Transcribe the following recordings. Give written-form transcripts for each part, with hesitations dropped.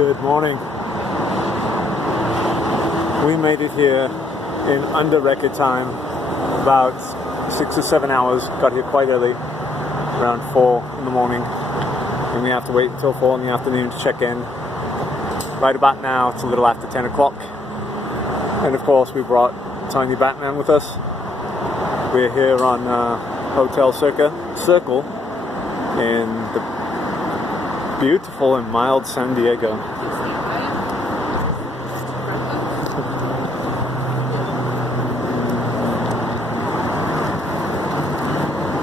Good morning. We made it here in under record time, about 6 or 7 hours. Got here quite early, around 4 in the morning, and we have to wait until 4 in the afternoon to check in. Right about now, it's a little after 10 o'clock, and of course we brought Tiny Batman with us. We're here on Hotel Circle in the beautiful and mild San Diego.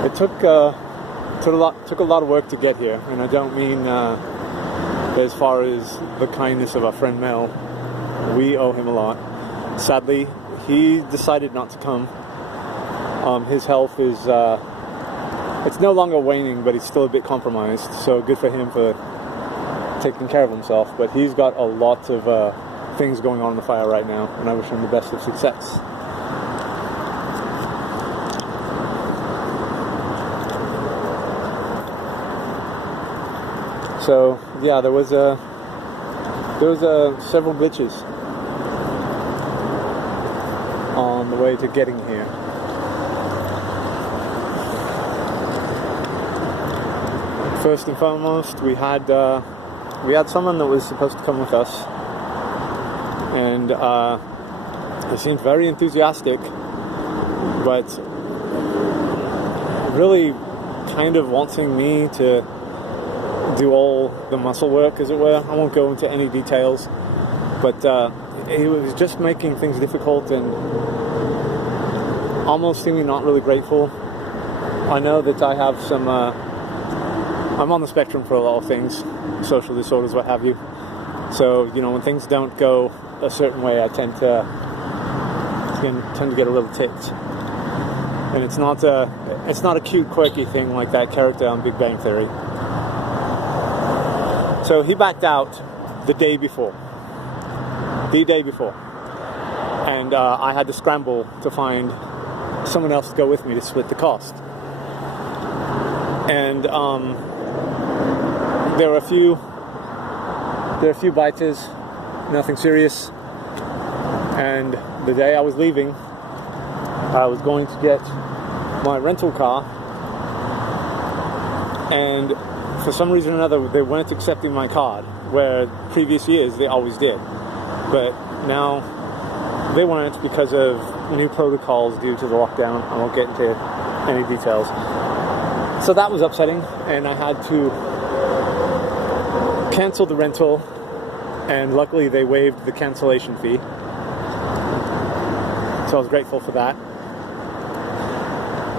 It took a lot of work to get here, and I don't mean as far as the kindness of our friend Mel. We owe him a lot. Sadly, he decided not to come. His health is it's no longer waning, but he's still a bit compromised, so good for him for taking care of himself. But he's got a lot of things going on in the fire right now, and I wish him the best of success. So yeah, there was several glitches on the way to getting here. First and foremost, we had someone that was supposed to come with us, and he seemed very enthusiastic, but really kind of wanting me to do all the muscle work, as it were. I won't go into any details, but he was just making things difficult and almost seeming not really grateful. I know that I have some I'm on the spectrum for a lot of things, social disorders, what have you. So, you know, when things don't go a certain way, I tend to get a little ticked. And it's not a cute, quirky thing like that character on Big Bang Theory. So he backed out the day before, and I had to scramble to find someone else to go with me to split the cost. And there were a few biters, nothing serious. And the day I was leaving, I was going to get my rental car, and for some reason or another, they weren't accepting my card, where previous years they always did. But now they weren't because of new protocols due to the lockdown. I won't get into any details. So that was upsetting, and I had to cancel the rental, and luckily they waived the cancellation fee. So I was grateful for that.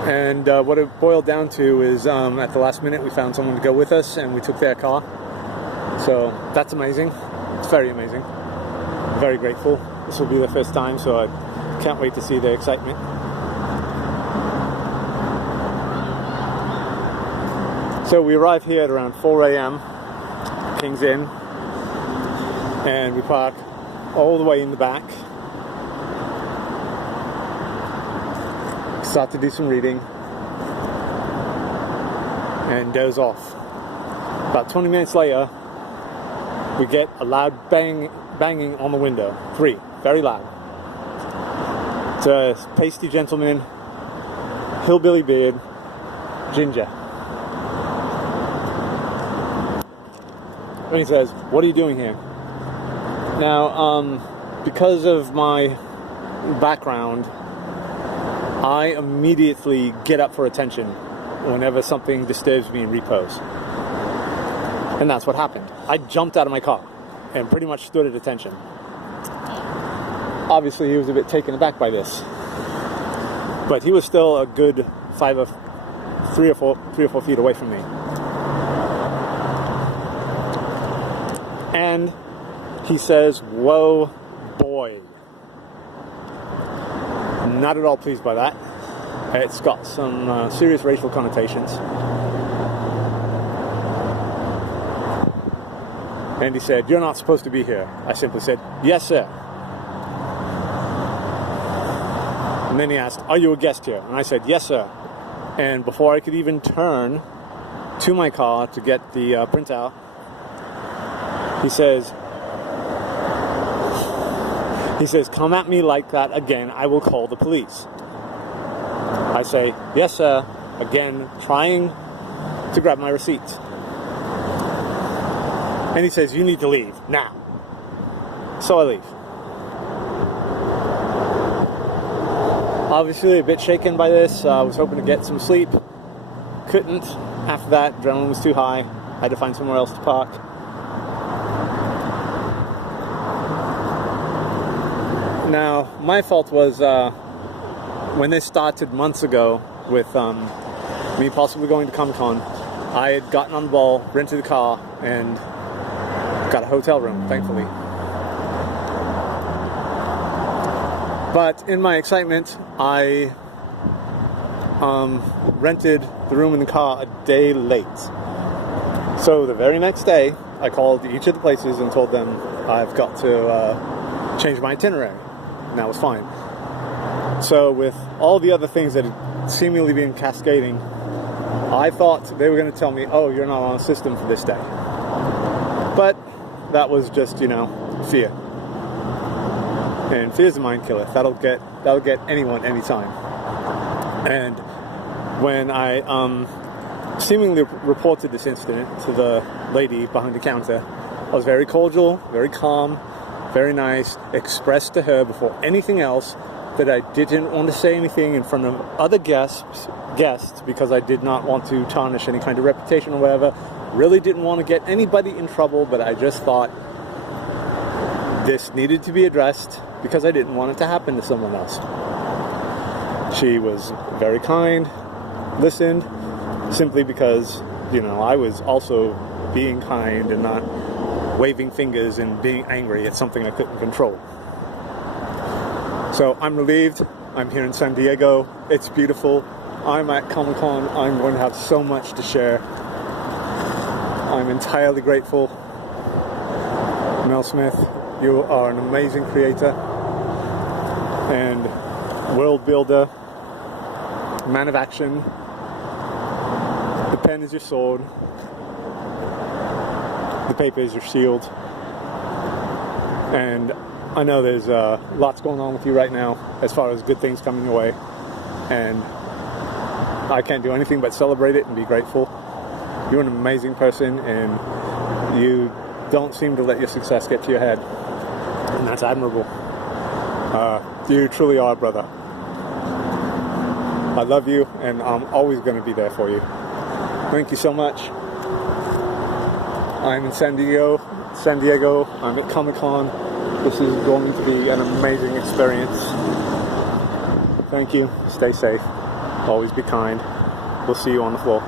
And what it boiled down to is at the last minute we found someone to go with us, and we took their car. So that's amazing. It's very amazing. Very grateful. This will be the first time, so I can't wait to see their excitement. So we arrived here at around 4 a.m. King's Inn, and we park all the way in the back. Start to do some reading and doze off. About 20 minutes later, we get a loud banging on the window. 3, very loud. It's a pasty gentleman, hillbilly beard, ginger. And he says, "What are you doing here?" Now, because of my background, I immediately get up for attention whenever something disturbs me in repose. And that's what happened. I jumped out of my car and pretty much stood at attention. Obviously, he was a bit taken aback by this, but he was still a good 3 or 4 feet away from me. And he says, "Whoa, boy." Not at all pleased by that. It's got some serious racial connotations. And he said, "You're not supposed to be here." I simply said, "Yes, sir." And then he asked, "Are you a guest here?" And I said, "Yes, sir." And before I could even turn to my car to get the printout, he says, He says, "Come at me like that again, I will call the police." I say, "Yes, sir," again, trying to grab my receipt. And he says, "You need to leave, now." So I leave. Obviously a bit shaken by this. I was hoping to get some sleep. Couldn't. After that, adrenaline was too high. I had to find somewhere else to park. Now, my fault was when this started months ago with me possibly going to Comic-Con, I had gotten on the ball, rented a car, and got a hotel room, thankfully. But in my excitement, I rented the room in the car a day late. So the very next day, I called each of the places and told them I've got to change my itinerary. And that was fine. So with all the other things that had seemingly been cascading, I thought they were going to tell me, "Oh, you're not on a system for this day." But that was just, fear. And fear's a mind killer. That'll get anyone anytime. And when I seemingly reported this incident to the lady behind the counter, I was very cordial, very calm, very nice, expressed to her before anything else that I didn't want to say anything in front of other guests because I did not want to tarnish any kind of reputation or whatever. Really didn't want to get anybody in trouble, but I just thought this needed to be addressed because I didn't want it to happen to someone else. She was very kind, listened, simply because, I was also being kind and not waving fingers and being angry at something I couldn't control. So I'm relieved. I'm here in San Diego. It's beautiful. I'm at Comic-Con. I'm going to have so much to share. I'm entirely grateful. Mel Smith, you are an amazing creator and world builder, man of action. The pen is your sword. The paper is your shield. And I know there's lots going on with you right now as far as good things coming your way. And I can't do anything but celebrate it and be grateful. You're an amazing person, and you don't seem to let your success get to your head. And that's admirable. You truly are a brother. I love you, and I'm always going to be there for you. Thank you so much. I'm in San Diego. I'm at Comic-Con. This is going to be an amazing experience. Thank you. Stay safe. Always be kind. We'll see you on the floor.